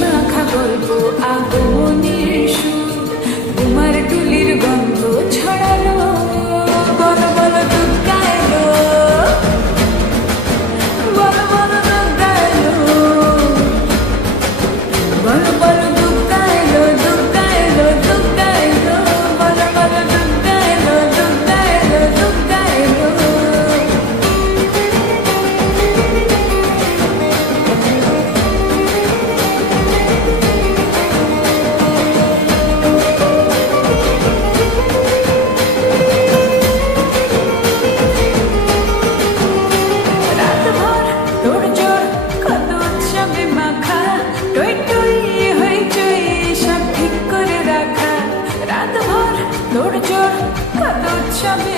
মাখা গল্প আগমনীর সুর তোমার টুলির গন্ধ ছড়ালো বলো বলো দুর্গা এলো বলো বলো দুর্গা এলো বলো বলো দুর্গা এলো দুর্গা এলো দুর্গা এলো বলো বলো দুর্গা এলো দুর্গা এলো দুর্গা এলো তোড়জোড় কত উৎসবে